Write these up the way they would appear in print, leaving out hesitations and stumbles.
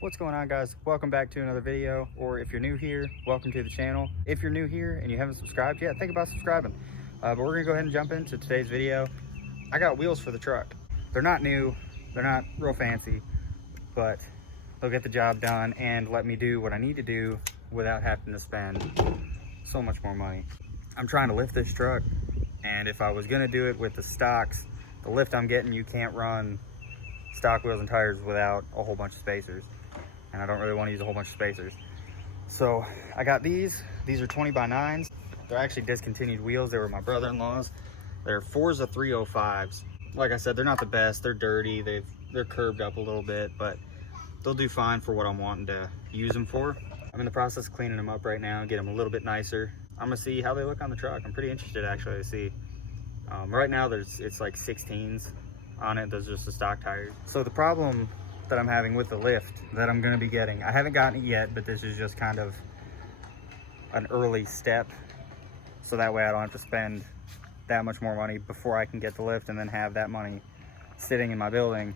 What's going on, guys? Welcome back to another video, or if you're new here, welcome to the channel. If you're new here and you haven't subscribed yet, think about subscribing. But we're gonna go ahead and jump into today's video. I got wheels for the truck. They're not new, they're not real fancy, but they'll get the job done and let me do what I need to do without having to spend so much more money. I'm trying to lift this truck, and if I was gonna do it with the stocks, the lift I'm getting, you can't run stock wheels and tires without a whole bunch of spacers. And I don't really want to use a whole bunch of spacers. So I got these are 20 by 9s. They're actually discontinued wheels. They were my brother-in-law's. They're Forza 305s. Like I said, they're not the best. They're dirty. They're curved up a little bit, but they'll do fine for what I'm wanting to use them for. I'm in the process of cleaning them up right now and get them a little bit nicer. I'm gonna see how they look on the truck. I'm pretty interested actually to see. Right now it's like 16s on it. Those are just the stock tires. So the problem that I'm having with the lift that I'm going to be getting, I haven't gotten it yet, but this is just kind of an early step, so that way I don't have to spend that much more money before I can get the lift and then have that money sitting in my building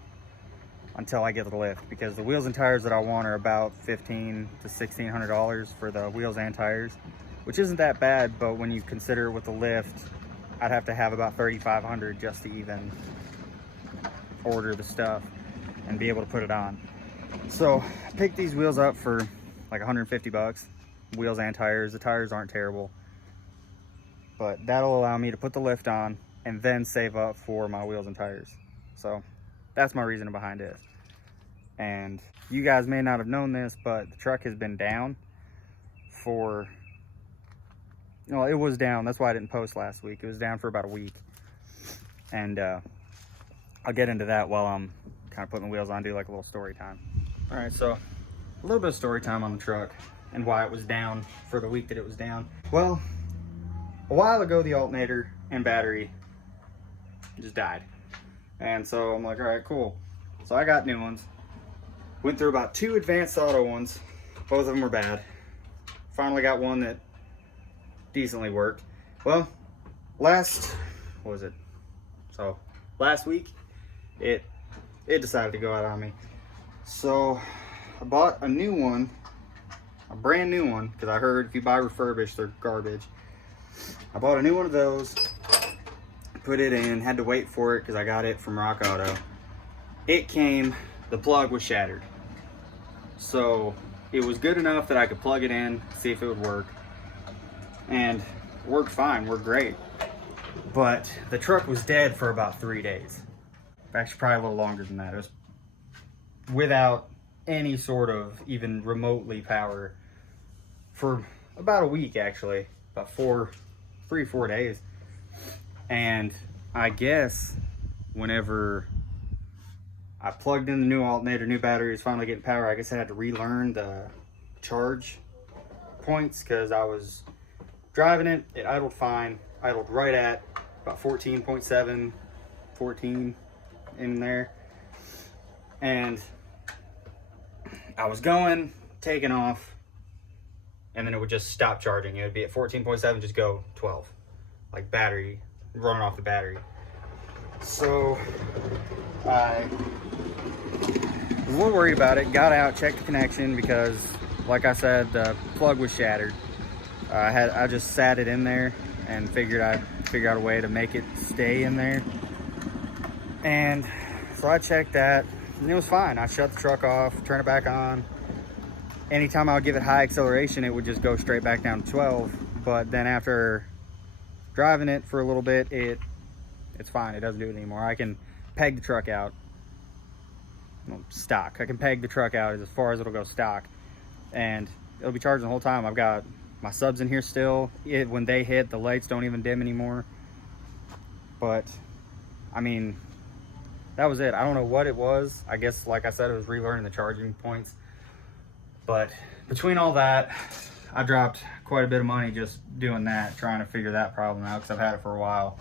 until I get the lift, because the wheels and tires that I want are about $1,500 to $1,600 for the wheels and tires, which isn't that bad, but when you consider with the lift, I'd have to have about $3,500 just to even order the stuff and be able to put it on. So I picked these wheels up for like 150 bucks, wheels and tires. The tires aren't terrible, but that'll allow me to put the lift on and then save up for my wheels and tires. So that's my reason behind it. And you guys may not have known this, but the truck has been down for, it was down. That's why I didn't post last week. It was down for about a week. And I'll get into that while I'm kind of putting the wheels on, do like a little story time. All right, so a little bit of story time on the truck and why it was down for the week that it was down. Well, a while ago, the alternator and battery just died. And so I'm like, all right, cool. So I got new ones. Went through about 2 advanced auto ones. Both of them were bad. Finally got one that decently worked. Well, last week, it decided to go out on me. So I bought a new one, a brand new one, because I heard if you buy refurbished, they're garbage. I bought a new one of those, put it in, had to wait for it because I got it from Rock Auto. It came, the plug was shattered. So it was good enough that I could plug it in, see if it would work. And it worked fine, worked great. But the truck was dead for about 3 days. Actually, probably a little longer than that. It was without any sort of even remotely power for about a week, actually, about 3 or 4 days. And I guess whenever I plugged in the new alternator, new battery was finally getting power, I guess I had to relearn the charge points, because I was driving it, it idled fine, idled right at about 14.7, 14 in there, and I was going, taking off, and then it would just stop charging. It would be at 14.7, just go 12, like battery, running off the battery. So I was a little worried about it, got out, checked the connection, because like I said, the plug was shattered. I just sat it in there and figured I'd figure out a way to make it stay in there. And so I checked that, and it was fine. I shut the truck off, turn it back on. Anytime I would give it high acceleration, it would just go straight back down to 12. But then after driving it for a little bit, it's fine. It doesn't do it anymore. I can peg the truck out, stock. I can peg the truck out as far as it'll go stock, and it'll be charging the whole time. I've got my subs in here still. When they hit, the lights don't even dim anymore. But I mean, that was it. I don't know what it was. I guess, like I said, it was relearning the charging points. But between all that, I dropped quite a bit of money just doing that, trying to figure that problem out, because I've had it for a while.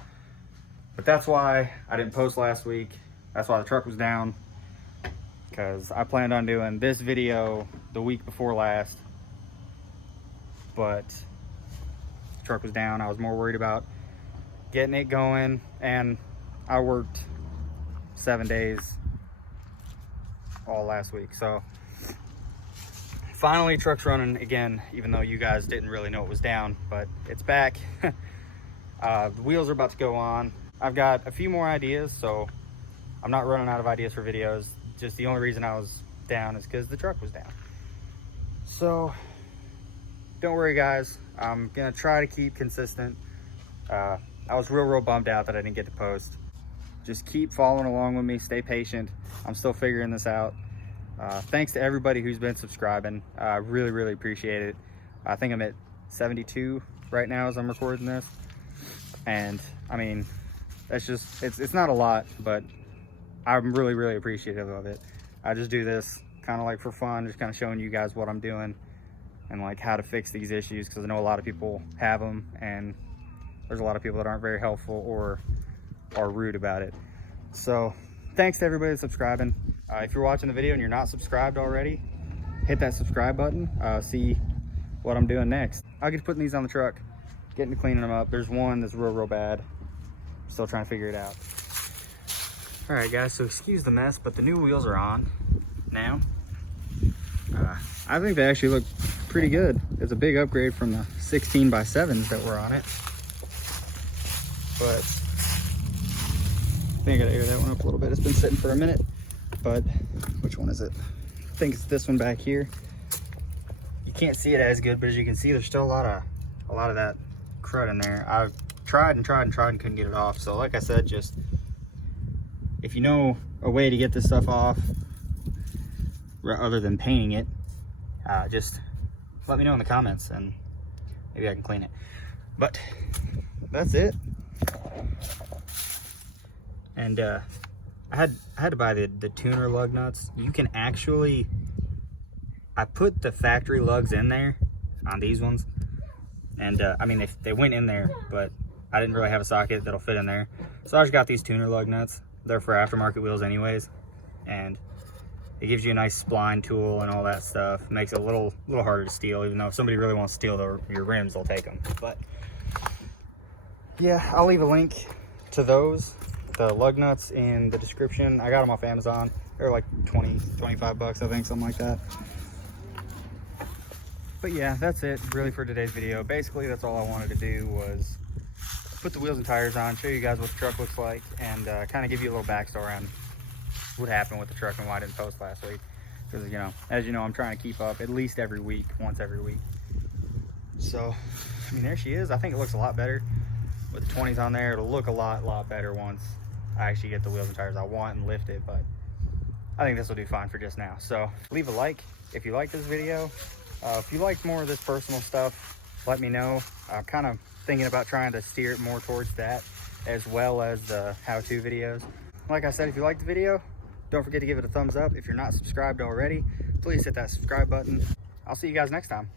But that's why I didn't post last week. That's why the truck was down, because I planned on doing this video the week before last, but the truck was down. I was more worried about getting it going, and I worked 7 days all last week. So Finally, truck's running again, even though you guys didn't really know it was down, but it's back. The wheels are about to go on. I've got a few more ideas, so I'm not running out of ideas for videos. Just the only reason I was down is because the truck was down. So don't worry, guys. I'm gonna try to keep consistent. I was real bummed out that I didn't get to post. Just keep following along with me, stay patient. I'm still figuring this out. Thanks to everybody who's been subscribing. I really appreciate it. I think I'm at 72 right now as I'm recording this. And I mean, that's just, it's not a lot, but I'm really appreciative of it. I just do this kind of like for fun, just kind of showing you guys what I'm doing and like how to fix these issues, because I know a lot of people have them and there's a lot of people that aren't very helpful or are rude about it. So thanks to everybody that's subscribing. If you're watching the video and you're not subscribed already, hit that subscribe button. See what I'm doing next. I'll get to putting these on the truck, getting to cleaning them up. There's one that's real bad. Still trying to figure it out. All right, guys, so excuse the mess, but the new wheels are on now. I think they actually look pretty good. It's a big upgrade from the 16x7s that were on it. But I think I gotta air that one up a little bit. It's been sitting for a minute, but which one is it? I think it's this one back here. You can't see it as good, but as you can see, there's still a lot of that crud in there. I've tried and couldn't get it off. So like I said, just if you know a way to get this stuff off other than painting it, just let me know in the comments and maybe I can clean it. But that's it. And I had to buy the tuner lug nuts. You can actually, I put the factory lugs in there on these ones, and I mean they went in there, but I didn't really have a socket that'll fit in there, so I just got these tuner lug nuts. They're for aftermarket wheels anyways, and it gives you a nice spline tool and all that stuff. It makes it a little harder to steal, even though if somebody really wants to steal your rims, they'll take them. But yeah, I'll leave a link to those, the lug nuts, in the description. I got them off Amazon. They're like 25 bucks, I think, something like that. But yeah, that's it really for today's video. Basically, that's all I wanted to do was put the wheels and tires on, show you guys what the truck looks like, and kind of give you a little backstory on what happened with the truck and why I didn't post last week. Because, you know, as you know, I'm trying to keep up at least every week, once every week. So, I mean, there she is. I think it looks a lot better with the 20s on there. It'll look a lot better once I actually get the wheels and tires I want and lift it, but I think this will do fine for just now. So leave a like if you like this video. If you like more of this personal stuff, let me know. I'm kind of thinking about trying to steer it more towards that, as well as the how-to videos. Like I said, if you like the video, don't forget to give it a thumbs up. If you're not subscribed already, please hit that subscribe button. I'll see you guys next time.